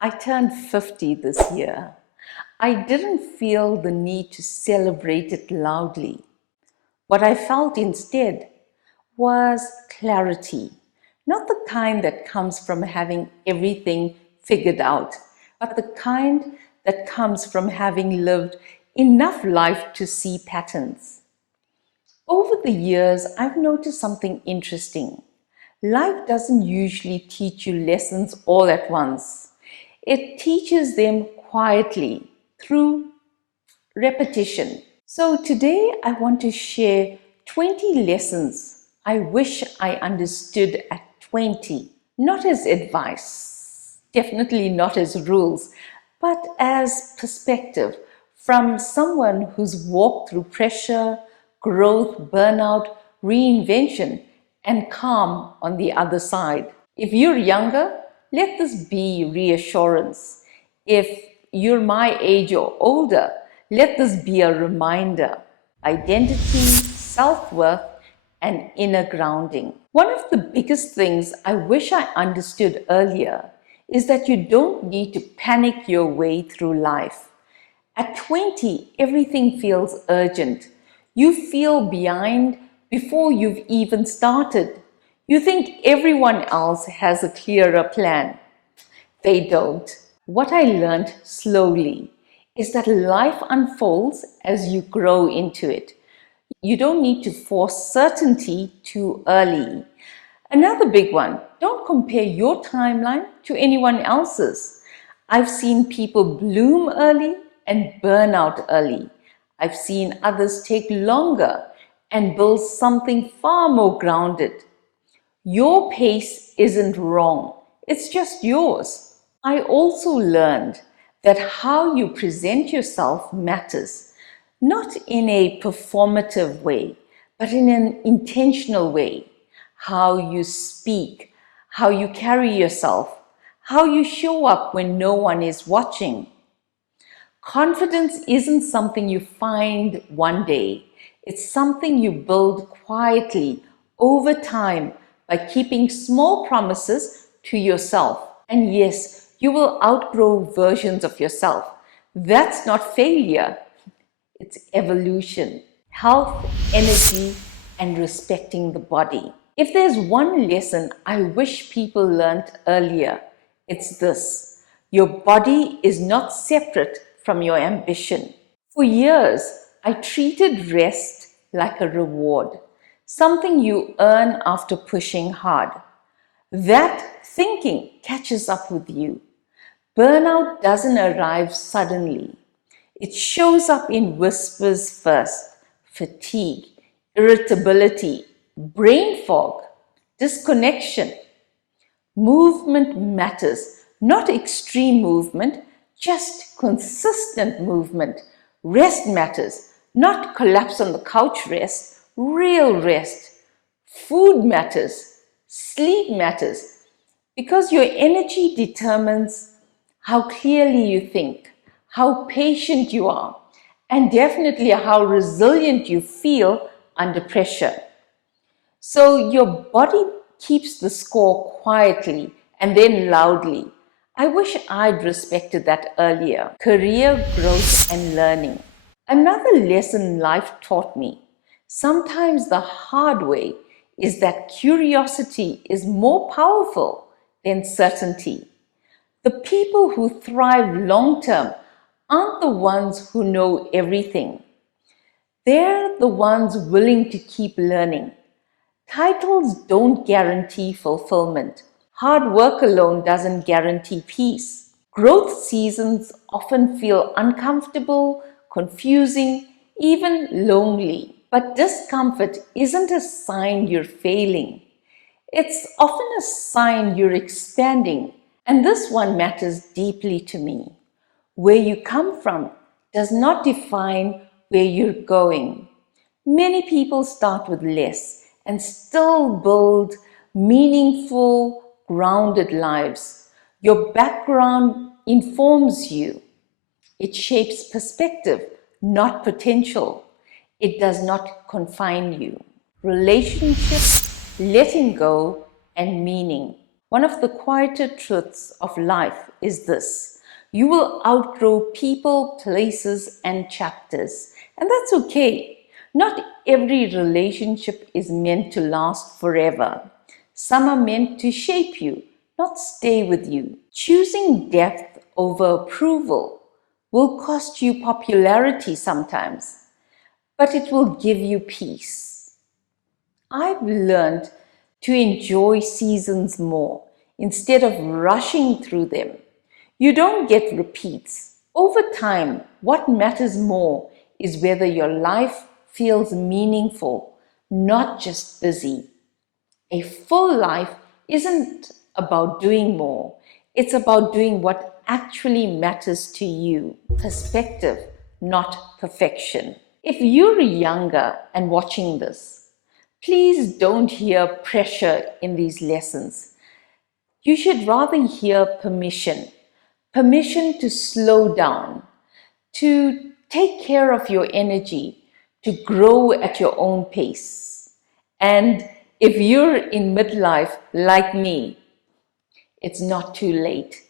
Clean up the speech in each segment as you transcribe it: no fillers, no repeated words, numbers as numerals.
I turned 50 this year. I didn't feel the need to celebrate it loudly. What I felt instead was clarity, not the kind that comes from having everything figured out, but the kind that comes from having lived enough life to see patterns. Over the years, I've noticed something interesting. Life doesn't usually teach you lessons all at once. It teaches them quietly through repetition. So today I want to share 20 lessons I wish I understood at 20, not as advice, definitely not as rules, but as perspective from someone who's walked through pressure, growth, burnout, reinvention, and calm on the other side. If you're younger, let this be reassurance. If you're my age or older, let this be a reminder. Identity, self-worth, and inner grounding. One of the biggest things I wish I understood earlier is that you don't need to panic your way through life. At 20, everything feels urgent. You feel behind before you've even started. You think everyone else has a clearer plan. They don't. What I learned slowly is that life unfolds as you grow into it. You don't need to force certainty too early. Another big one, don't compare your timeline to anyone else's. I've seen people bloom early and burn out early. I've seen others take longer and build something far more grounded. Your pace isn't wrong, it's just yours. I also learned that how you present yourself matters, not in a performative way, but in an intentional way. How you speak, how you carry yourself, how you show up when no one is watching. Confidence isn't something you find one day. It's something you build quietly over time by keeping small promises to yourself. And yes, you will outgrow versions of yourself. That's not failure, it's evolution, health, energy, and respecting the body. If there's one lesson I wish people learned earlier, it's this. Your body is not separate from your ambition. For years, I treated rest like a reward, something you earn after pushing hard. That thinking catches up with you. Burnout doesn't arrive suddenly. It shows up in whispers first: fatigue, irritability, brain fog, disconnection. Movement matters, not extreme movement, just consistent movement. Rest matters, not collapse on the couch rest, real rest. Food matters, sleep matters, because your energy determines how clearly you think, how patient you are, and definitely how resilient you feel under pressure. So your body keeps the score quietly and then loudly. I wish I'd respected that earlier. Career growth and learning. Another lesson life taught me, sometimes the hard way, is that curiosity is more powerful than certainty. The people who thrive long term aren't the ones who know everything. They're the ones willing to keep learning. Titles don't guarantee fulfillment. Hard work alone doesn't guarantee peace. Growth seasons often feel uncomfortable, confusing, even lonely. But discomfort isn't a sign you're failing. It's often a sign you're expanding. And this one matters deeply to me. Where you come from does not define where you're going. Many people start with less and still build meaningful, grounded lives. Your background informs you. It shapes perspective, not potential. It does not confine you. Relationships, letting go, and meaning. One of the quieter truths of life is this: you will outgrow people, places, and chapters, and that's okay. Not every relationship is meant to last forever. Some are meant to shape you, not stay with you. Choosing depth over approval will cost you popularity sometimes, but it will give you peace. I've learned to enjoy seasons more instead of rushing through them. You don't get repeats. Over time, what matters more is whether your life feels meaningful, not just busy. A full life isn't about doing more, it's about doing what actually matters to you. Perspective, not perfection. If you're younger and watching this, please don't hear pressure in these lessons. You should rather hear permission. Permission to slow down, to take care of your energy, to grow at your own pace. And if you're in midlife like me, it's not too late.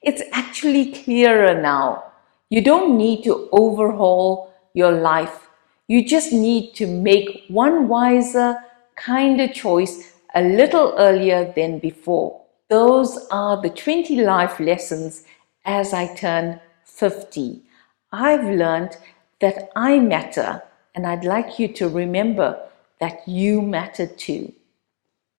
It's actually clearer now. You don't need to overhaul your life. You just need to make one wiser, kinder choice a little earlier than before. Those are the 20 life lessons as I turn 50. I've learned that I matter, and I'd like you to remember that you matter too.